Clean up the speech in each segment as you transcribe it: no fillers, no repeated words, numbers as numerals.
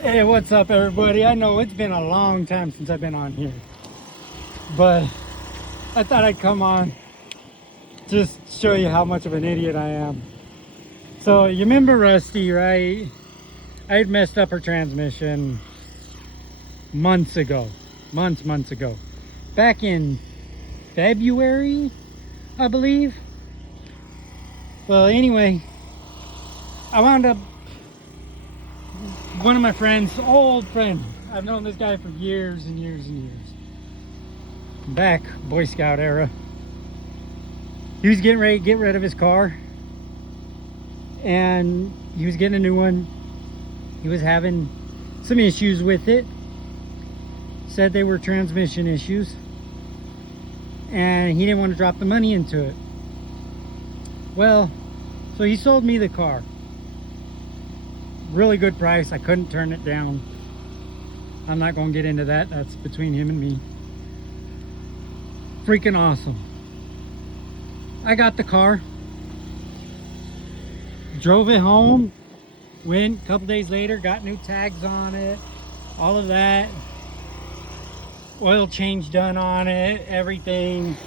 Hey, what's up, everybody? I know it's been a long time since I've been on here, but I thought I'd come on just show you how much of an idiot I am. So you remember Rusty, right? I had messed up her transmission months ago, months ago, back in February, I believe. Well, anyway, I wound up, one of my friends, old friend, I've known this guy for years and years and years, back Boy Scout era. He was getting ready to get rid of his car, and he was getting a new one. He was having some issues with it. Said they were transmission issues, and he didn't want to drop the money into it. Well, so he sold me the car. Really good price. I couldn't turn it down. I'm not going to get into that. That's between him and me. Freaking awesome. I got the car, drove it home, went a couple days later, got new tags on it, all of that, oil change done on it, everything,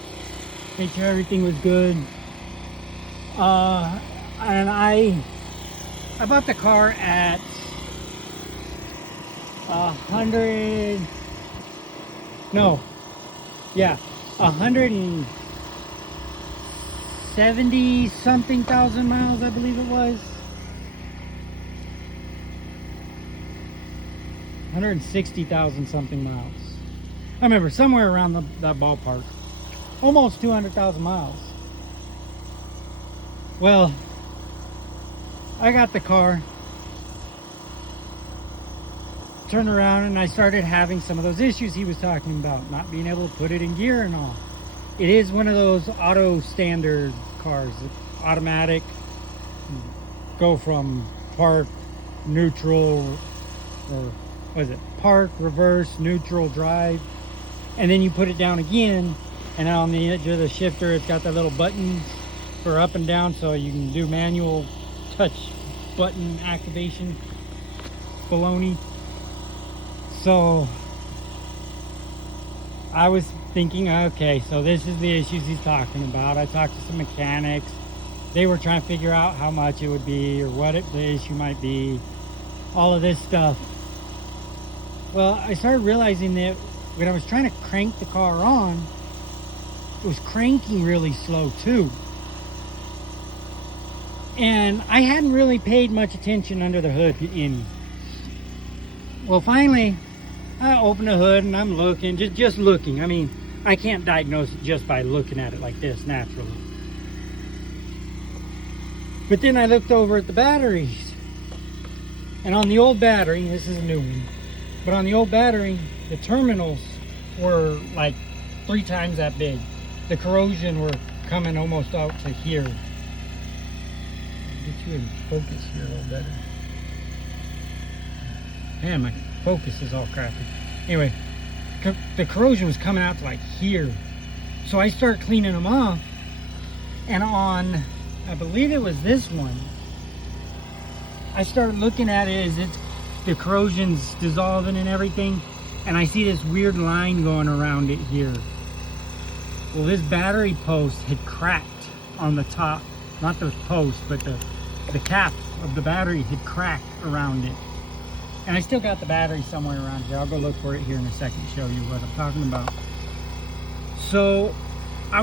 made sure everything was good. And I bought the car at 170 something thousand miles, I believe it was. 160,000 something miles. I remember somewhere around that ballpark. Almost 200,000 miles. Well, I got the car, turned around, and I started having some of those issues he was talking about, not being able to put it in gear and all. It is one of those auto standard cars, automatic, go from park, neutral, or what is it, park, reverse, neutral, drive, and then you put it down again, and on the edge of the shifter it's got the little buttons for up and down, so you can do manual touch button activation baloney. So I was thinking, okay, so this is the issues he's talking about. I talked to some mechanics. They were trying to figure out how much it would be or what the issue might be, all of this stuff. Well, I started realizing that when I was trying to crank the car on, it was cranking really slow too. And I hadn't really paid much attention under the hood in. Well, finally, I opened the hood and I'm looking, just looking. I mean, I can't diagnose it just by looking at it like this naturally. But then I looked over at the batteries. And on the old battery, this is a new one, but on the old battery, the terminals were like 3 times that big. The corrosion were coming almost out to here. Get you in focus here a little better. Man, my focus is all crappy. Anyway, the corrosion was coming out to like here. So I start cleaning them off, and on, I believe it was this one, I started looking at it as the corrosion's dissolving and everything, and I see this weird line going around it here. Well, this battery post had cracked on the top. Not the post, but the cap of the battery had cracked around it. And I still got the battery somewhere around here. I'll go look for it here in a second, show you what I'm talking about. So I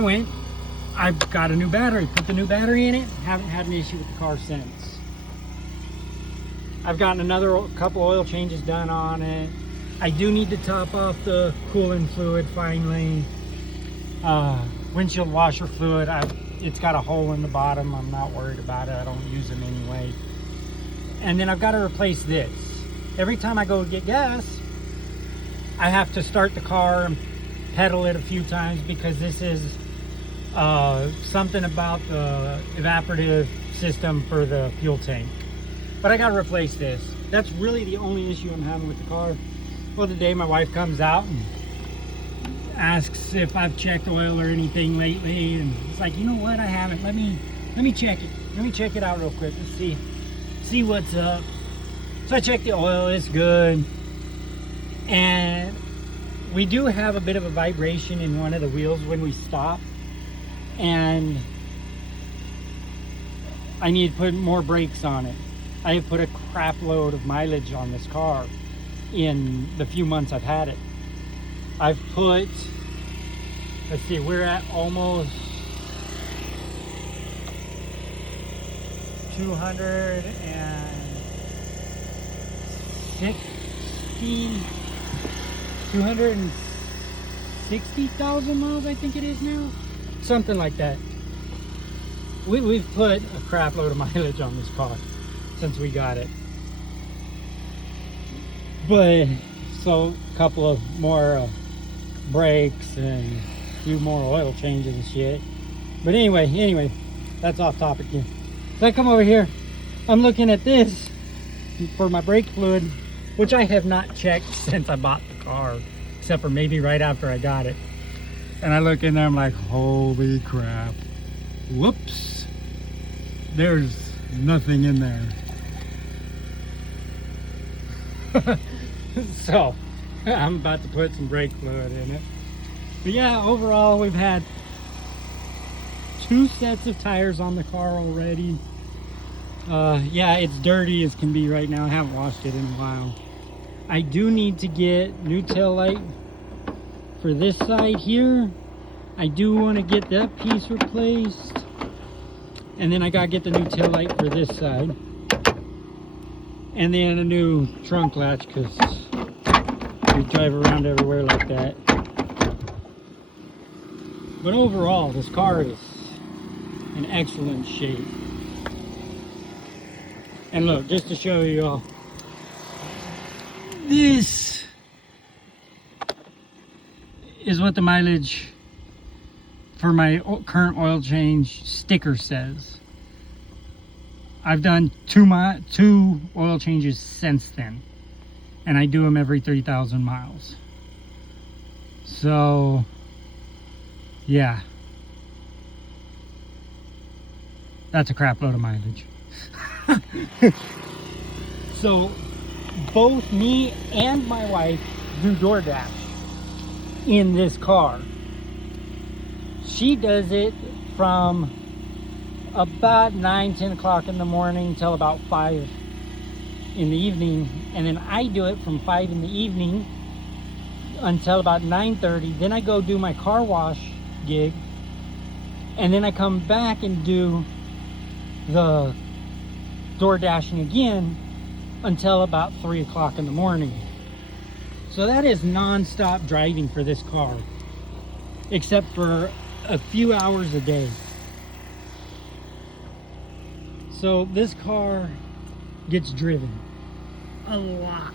got a new battery, put the new battery in it, haven't had an issue with the car since. I've gotten another couple oil changes done on it. I do need to top off the coolant fluid finally. Windshield washer fluid, it's got a hole in the bottom. I'm not worried about it. I don't use them anyway. And then I've got to replace this. Every time I go get gas, I have to start the car and pedal it a few times because this is something about the evaporative system for the fuel tank. But I got to replace this. That's really the only issue I'm having with the car. Well, today my wife comes out and asks if I've checked oil or anything lately, and it's like, you know what, I haven't. Let me check it. Let me check it out real quick and see what's up. So I checked the oil, it's good. And we do have a bit of a vibration in one of the wheels when we stop. And I need to put more brakes on it. I have put a crap load of mileage on this car in the few months I've had it. I've put, let's see, we're at almost 260,000 miles, I think it is now. Something like that. We've put a crap load of mileage on this car since we got it. But, so a couple of more brakes and a few more oil changes and shit. But anyway, that's off topic here. So I come over here, I'm looking at this for my brake fluid, which I have not checked since I bought the car, except for maybe right after I got it. And I look in there, I'm like, holy crap. Whoops. There's nothing in there. So, I'm about to put some brake fluid in it. But yeah, overall, we've had 2 sets of tires on the car already. Yeah, it's dirty as can be right now. I haven't washed it in a while. I do need to get new tail light for this side here. I do want to get that piece replaced. And then I gotta get the new tail light for this side. And then a new trunk latch, because we drive around everywhere like that. But overall, this car is in excellent shape. And look, just to show you all, this is what the mileage for my current oil change sticker says. I've done two oil changes since then, and I do them every 3,000 miles. So yeah, that's a crap load of mileage. So both me and my wife do DoorDash in this car. She does it from about 9-10 o'clock in the morning till about 5 in the evening, and then I do it from 5 in the evening until about 9:30. Then I go do my car wash gig, and then I come back and do the door dashing again until about 3 o'clock in the morning. So that is non-stop driving for this car, except for a few hours a day. So this car gets driven a lot.